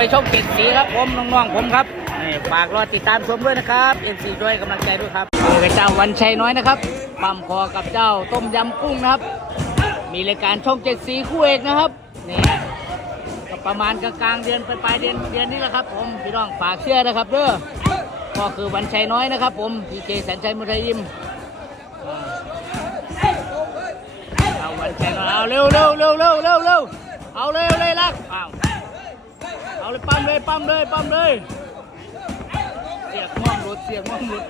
วยช่องเจ็ดสีครับผมน้องๆผมครับนี่ฝากรอติดตามชมด้วยนะครับเอ็นซีด้วยกำลังใจด้วยครับนี่กับเจ้าวันชัยน้อยนะครับปั๊มคอกับเจ้าต้มยำกุ้งนะครับ มีรายการช่องเจ็ดสีคู่เอกนะครับนี่ก็ประมาณกลางๆเดือนไปปลายเดือนเดือนนี้แหละครับ ผมพี่น้องฝากเชื่อนะครับเด้อก็คือวันชัยน้อยนะครับ ผมพีเคแสนชัยมุทัยยิมเอาวันชัยน้อยเอาเร็วเร็วเร็วเร็วเร็วเร็วเอาเร็วเลยลักเอาเอา เลยปั๊มเลยปั๊มเลยปั๊มเลยเสียกม่วงหลุดเสียกม่วงหลุด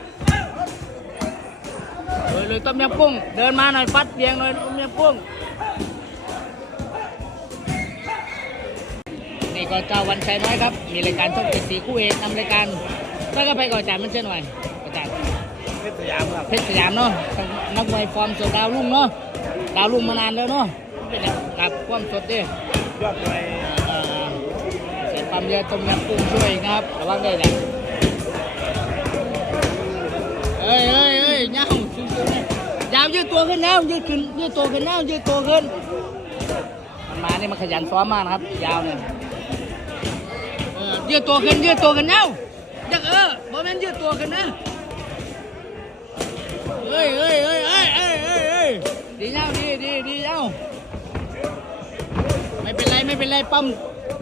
เลยเลยต้มยำกุ้งเดินมาหน่อยฟัดเบียงหน่อยต้มยำกุ้งนี่ก็เจ้าวันชัยน้อยครับ มีรายการช่องเจ็ดสีคู่เอกนำรายการแล้วก็ไปก่อนจ่ายมันเช่นหน่อยจักษ์เพชรสยามครับเพชรสยามเนาะนักมวยฟอร์มสดดาวรุ่งเนาะดาวรุ่งมานานแล้วเนาะเป็นไงกับความสดดิยอดมวย ใส่ปั๊มเรือต้มยำกุ้งช่วยนะครับระวังได้แหละเอ้ยเอ้ยเอ้ยเงาชิวๆเนี่ยยาวยืดตัวขึ้นแล้วยืดขึ้นยืดตัวขึ้นแล้วยืดตัวขึ้นมันมาเนี่ยมันขยันซ้อมมากนะครับ ยาวเนี่ยเออยืดตัวขึ้นยืดตัวขึ้นเน่าจักเออบ่แม่นยืดตัวขึ้นนะเอ้ยเอ้ยเอ้ยเอ้ยเอ้ยเอ้ยเอ้ยดีเน่าดีดีดีเน่าไม่เป็นไรไม่เป็นไรปั๊ม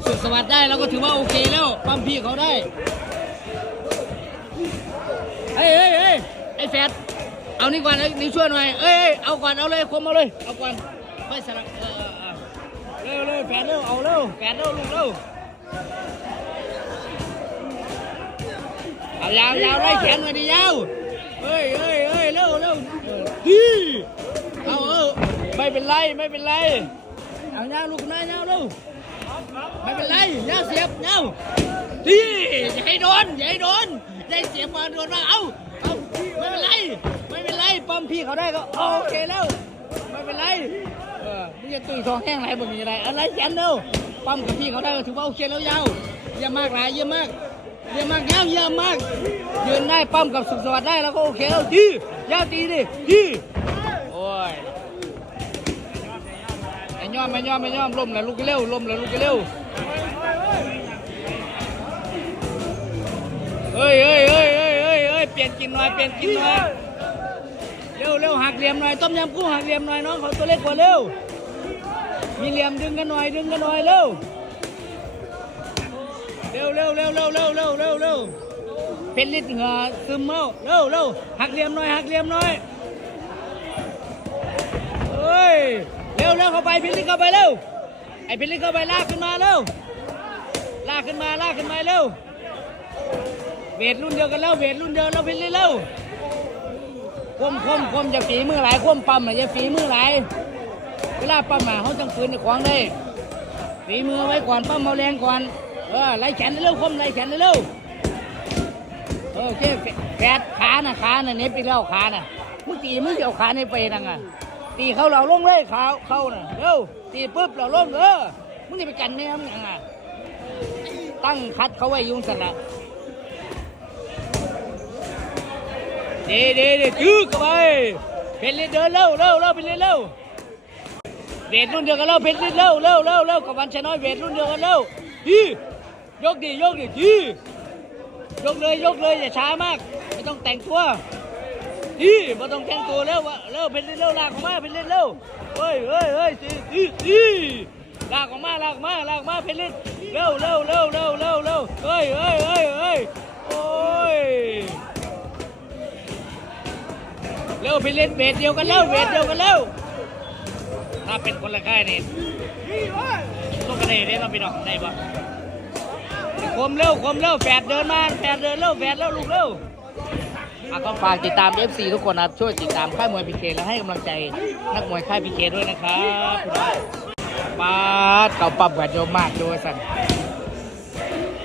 สุดสวัสดได้เราก็ถือว่าโอเคแล้วปั๊มพี่เขาได้เฮ้ยเฮ้ยเฮ้ยไอ้แฟดเอานี่ก่อนไอ้นี่ช่วยหน่อยเอ้ยเอาก่อนเอาเลยคมเอาเลยเอาก่อนค่อยสลับเออเร็วเร็วแฟดเร็วเอาเร็วแฟดเร็วลูกเร็วเอายาวยาวไล่แขนหน่อยดิยาวเฮ้ยเฮ้ยเฮ้ยเร็วเร็วดีเอาเออไม่เป็นไรไม่เป็นไรเอายาวลูกนายยาวเร็ว ไม่เป็นไรยาเสียบยาดีอย่าให้โดนอย่าให้โดนอย่าให้เสียบมาโดนมาเอาเอาไม่เป็นไรไม่เป็นไรป้อมพี่เขาได้ก็โอเคแล้วไม่เป็นไรเออมึงจะตุยทองแห้งไรบ่มีอะไรอะไรแขนเร็วป้อมกับพี่เขาได้ก็ถือว่าโอเคแล้วยาวเยี่ยมมากหลายเยี่ยมมากเยี่ยมมากยาวเยี่ยมมากยืนได้ปั้มกับสุขสวัสดิ์ได้แล้วก็โอเคแล้วดียาวดีดิดีโอ้ยไอ้ย่อมไอ้ย่อมไอ้ย่อมล้มแล้วลุกเร็วล้มแล้วลุกเร็ว เฮ้ยเฮ้ยเฮ้ยเฮ้ยเฮ้ยเฮ้ยเปลี่ยนกินหน่อยเปลี่ยนกินหน่อยเร็วเร็วหักเหลี่ยมหน่อยต้มยำกุ้งหักเหลี่ยมหน่อยน้องเขาตัวเล็กกว่าเร็วมีเหลี่ยมดึงกันหน่อยดึงกันหน่อยเร็วเร็วเร็วเร็วเร็วเร็วเร็วเร็วเร็วเป็นลิตรเหงือซึมเร็วเร็วเร็วหักเหลี่ยมหน่อยหักเหลี่ยมหน่อยเฮ้ยเร็วเร็วเข้าไปพิลิตเข้าไปเร็วไอ้พิลิตเข้าไปลากขึ้นมาเร็วลากขึ้นมาลากขึ้นมาเร็ว เวทรุ่นเดียวกันแล้วเวทรุ่นเดียวแล้วพิลิตเร็วคมคมคมจะฝีมือหลายคมปั๊มอะจะฝีมือหลายเวลาปั๊มอะเขาจังคืนในของได้ฝีมือไว้ก่อนปั้มเอาแรงก่อนเออไล่แขนเร็วคมไล่แขนเร็วเออโอเคแขนขาน่ะขาน่ะเน็บอีกแล้วขาน่ะมึงตีมึงจะเอาขาในไปนังอะตีเขาเราลงเลยขาเขาน่ะเร็วตีปุ๊บเราลงเออมึงจะไปกันเนี่ยมึงยังอะตั้งคัดเขาไว้ยุ่งสันละ ดีเดีเดีจื้อเข้าไปเป็นเลยเดินเร็วเร็วเร็วเป็นเลยเร็วเวทรุ่นเดียวกันแล้วเพชรเร็วเร็วเร็วเร็วกับวันชนะเวทรุ่นเดียวกันเร็วดียกดียกดีดียกเลยยกเลยอย่าช้ามากไม่ต้องแต่งตัวดีไม่ต้องแต่งตัวเร็ววะเร็วเพชรเร็วลากออกมาเพชรเร็วเฮ้ยเฮ้ยเฮ้ยดีดีดีลากออกมาลากออกมาลากออกมาเพชรเร็วเร็วเร็วเร็วเร็วเร็วเฮ้ยเฮ้ยเฮ้ยเฮ้ยโอ้ย เร็วเพชรเวทเดียวกันเร็วเวทเดียวกันเร็วถ้าเป็นคนละค่ายนี่ลูกกระเดยได้เราไปดอกได้ปะคมเร็วคมเร็วแฝดเดินมาแฝดเดินเร็วแฝดเร็วลูกเร็วอะก็ฝากติดตาม FC ทุกคนนะครับช่วยติดตามค่ายมวยพีเคและให้กำลังใจนักมวยค่ายพีเคด้วยนะครับปาดเก่าปรับกันโยมมากดูสัน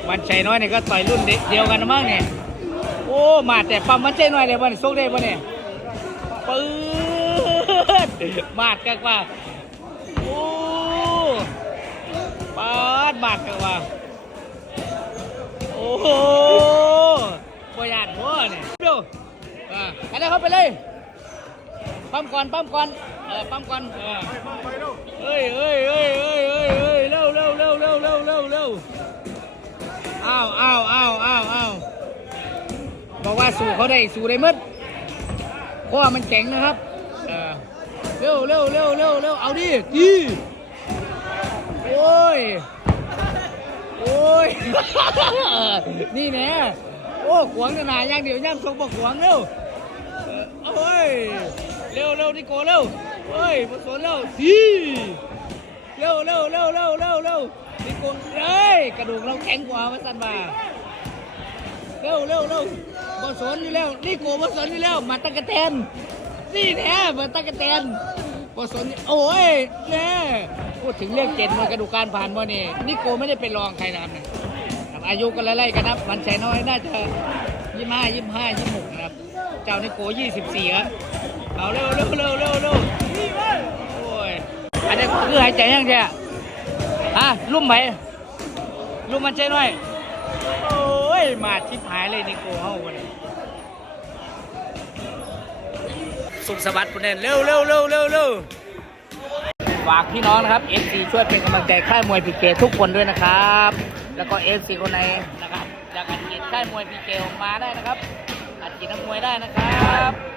วันชัยน้อยเนี่ยก็ต่อยรุ่นเดียวกันนะมั้งเนี่ยโอ้มาแต่ปั๊มวันชัยน้อยเลยวันโชคได้ปะเนี่ย ปืดบาดกันว่าโอ้ปาดบาดกันว่าโอ้โหบอยานพ่อเนี่ยดูอ่าอันนี้เข้าไปเลยปั๊มก่อนปั๊มก่อนเออปั๊มก่อนเออเฮ้ยเฮ้ยเฮ้ยเฮ้ยเฮ้ยเฮ้ยเร็วเร็วเร็วเร็วเร็วเร็วเร็วอ้าวอ้าวอ้าวอ้าวอ้าวบอกว่าสู้เขาได้สู้ได้หมด เพราะว่ามันเจ๋งนะครับเออเร็วเร็วเร็วเร็วเร็วเอาดิดีโอ้ย โอ้ย นี่แน่โอ้ขวงขนาดย่างเดียวย่ำทรงบอกขวงเร็วเออโอ้ย เร็วเร็วนี่โกเร็วเฮ้ยมาสนเร็วดีเร็วเร็วเร็วเร็วเร็วเร็วนี่โกเฮ้ย กระดูกเราแข็งกว่ามาสันมาเร็วเร็วเร็ว บอสนอยู่แล้วนี่โกบอสนอยู่แล้วมาตะกะแตนนี่แน่มาตะกะแตนบอสนโอ้ยแน่พูดถึงเรื่องเจ็ดมวยกระดูกการผ่านบ่นี่นี่โกไม่ได้เป็นรองใครนะครับเนี่ยอายุก็ไล่ๆกันนะวันชัยน้อยน่าจะยี่ห้ายี่ห้ายี่หกนะครับ เจ้านี่โกยี่สิบสี่ครับเอาเร็วเร็วเร็วเร็วเร็วโอ้ยอันนี้คือหายใจยังแท้อะลุ่มไปลุ่มมันใจหน่อย ย มาชิบหายเลยนิโก้เฮาวันนี้สุขสวัสดิ์คุณเด่นเร็วเร็วเร็วเร็วเร็วฝากพี่น้องนะครับ FC ช่วยเป็นกำลังใจค่ายมวยพีเกทุกคนด้วยนะครับ แล้วก็ FC คนไหนนะครับอยากอัดฉีดค่ายมวยพีเกออกมาได้นะครับอัดฉีดนักมวยได้นะครับ